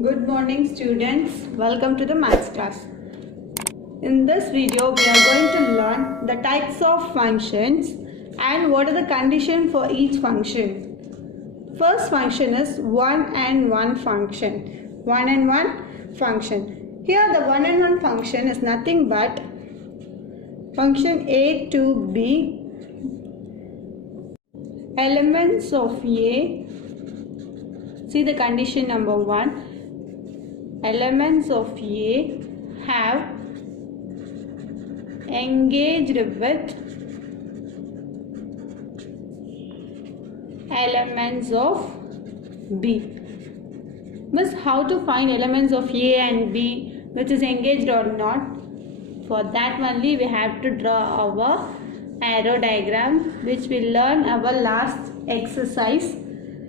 Good morning students, welcome to the maths class. In this video we are going to learn the types of functions and what are the conditions for each function. First function is one and one function. One and one function. Here the one and one function is nothing but function a to b, elements of a. See the condition number 1. Elements of A have engaged with elements of B. Miss, how to find elements of A and B which is engaged or not? For that only we have to draw our arrow diagram which we learn our last exercise.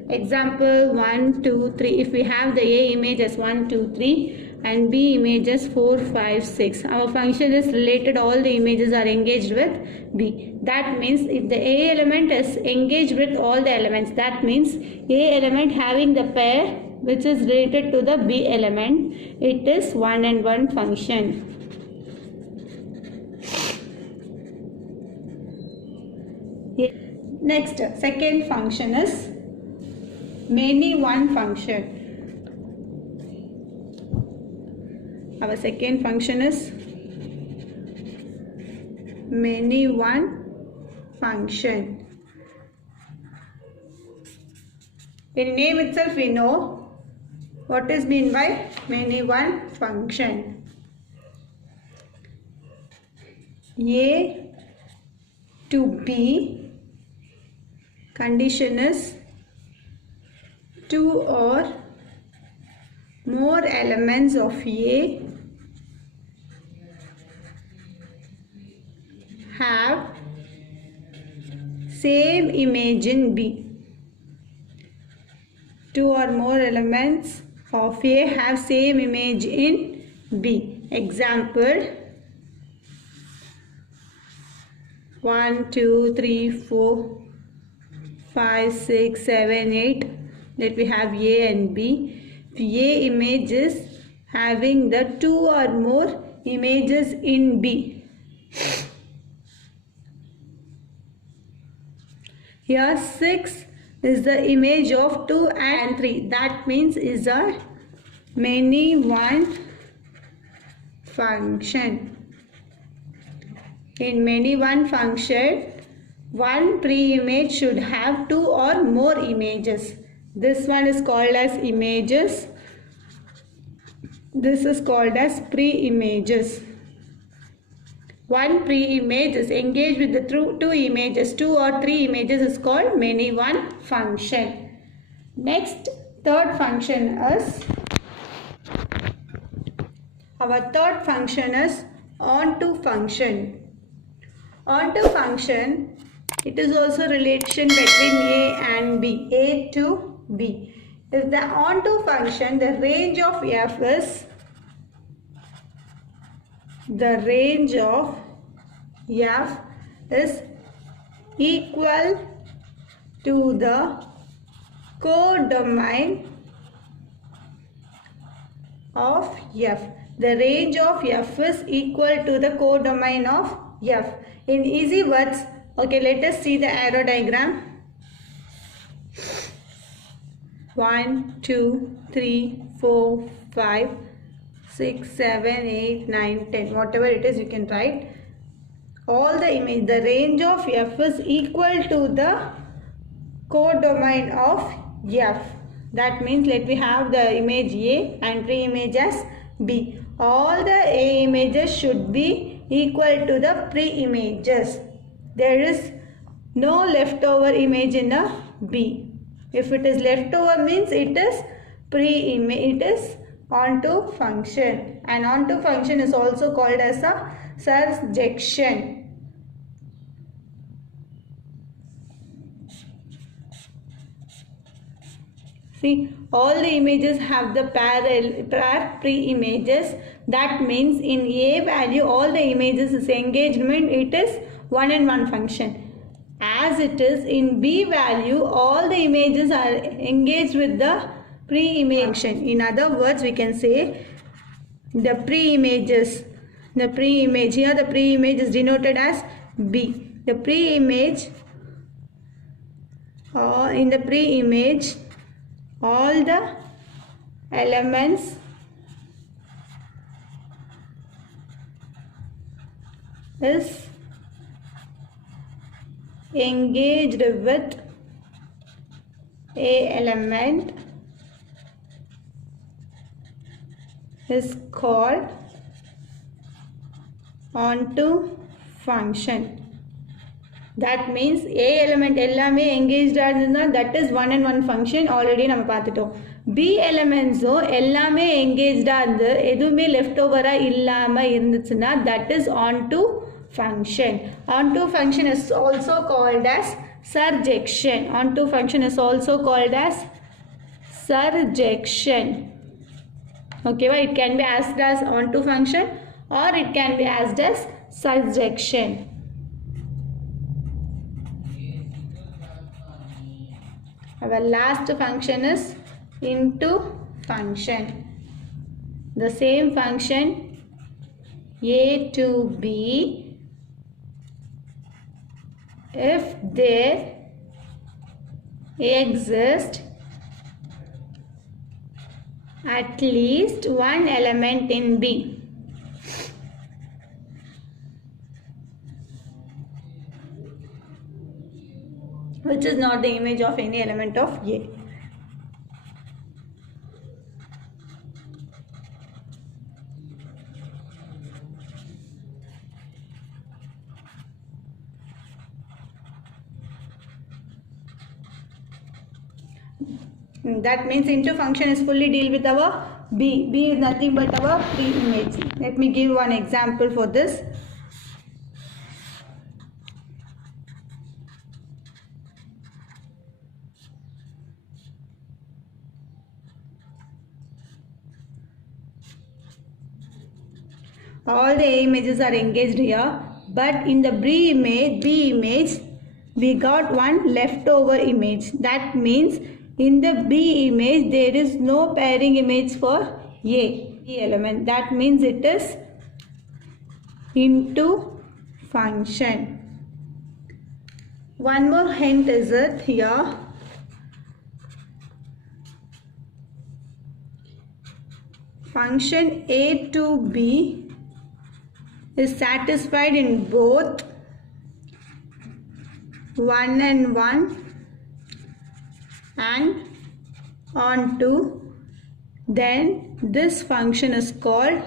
Example 1, 2, 3. If we have the A image as 1, 2, 3 and B image as 4, 5, 6. Our function is related, all the images are engaged with B. That means if the A element is engaged with all the elements, that means A element having the pair which is related to the B element, it is one and one function. Next, second function is many one function. Our second function is many one function. In name itself we know what is meant by many one function. A to B, condition is 2 or more elements of A have same image in B. 2 or more elements of A have same image in B. Example 1, 2, 3, 4, 5, 6, 7, 8. Let we have A and B. If A image is having the 2 or more images in B. Here 6 is the image of 2 and 3. That means is a many one function. In many one function, one pre-image should have 2 or more images. This one is called as images. This is called as pre-images. One pre-image is engaged with the two images. 2 or 3 images is called many one function. Next, third function is, our third function is onto function. Onto function, it is also relation between A and B. A to B. If the onto function, the range of F is, the range of F is equal to the codomain of F. The range of F is equal to the codomain of F. In easy words, okay, let us see the arrow diagram. 1, 2, 3, 4, 5, 6, 7, 8, 9, 10. Whatever it is, you can write. All the image, the range of F is equal to the codomain of F. That means let me have the image A and pre-image as B. All the A images should be equal to the pre-images. There is no leftover image in a B. If it is leftover means it is pre-image, it is onto function. And onto function is also called as a surjection. See, all the images have the pair pre-images. That means in A value, all the images is engagement. It is one and one function. As it is in B value, all the images are engaged with the pre-image function. In other words, we can say the pre-images. The pre-image, here the pre-image is denoted as B. The pre-image, in the pre-image, all the elements is engaged with a element is called onto function. That means A element எல்லாமே engaged ஆனதுனா that is one and one function already நம்ம பார்த்துட்டோம். B elements எல்லாமே engaged இருந்து எதுவுமே left over இல்லாம இருந்துச்சுனா that is onto function. Onto function is also called as surjection. Onto function is also called as surjection. Okay, well, it can be asked as onto function or it can be asked as surjection. Our last function is into function. The same function A to B, if there exists at least one element in B. Which is not the image of any element of A. That means into function is fully deal with our B. B is nothing but our pre-image. Let me give one example for this. All the A images are engaged here, but in the B image, we got one leftover image. That means in the B image, there is no pairing image for A element. That means it is into function. One more hint is it here. Function A to B is satisfied in both 1 and 1 and onto, then this function is called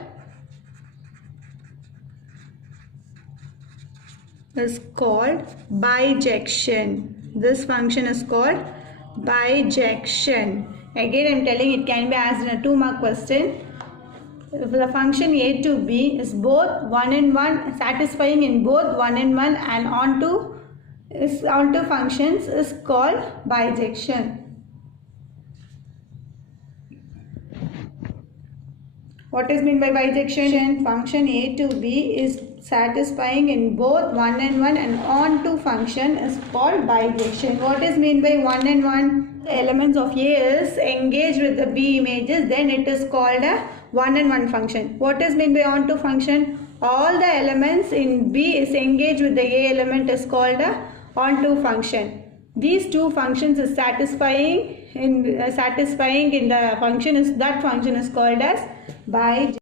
bijection. This function is called bijection. Again, I am telling it can be asked in a 2-mark question. If the function A to B is both 1 and 1, satisfying in both 1 and 1 and onto functions is called bijection. What is meant by bijection? Function A to B is satisfying in both 1 and 1 and onto function is called bijection. What is meant by 1 and 1? The elements of A is engaged with the B images, then it is called a 1 and 1 function. What is meant by onto function? All the elements in B is engaged with the A element is called a onto function. These two functions is satisfying in the function is called as bijection.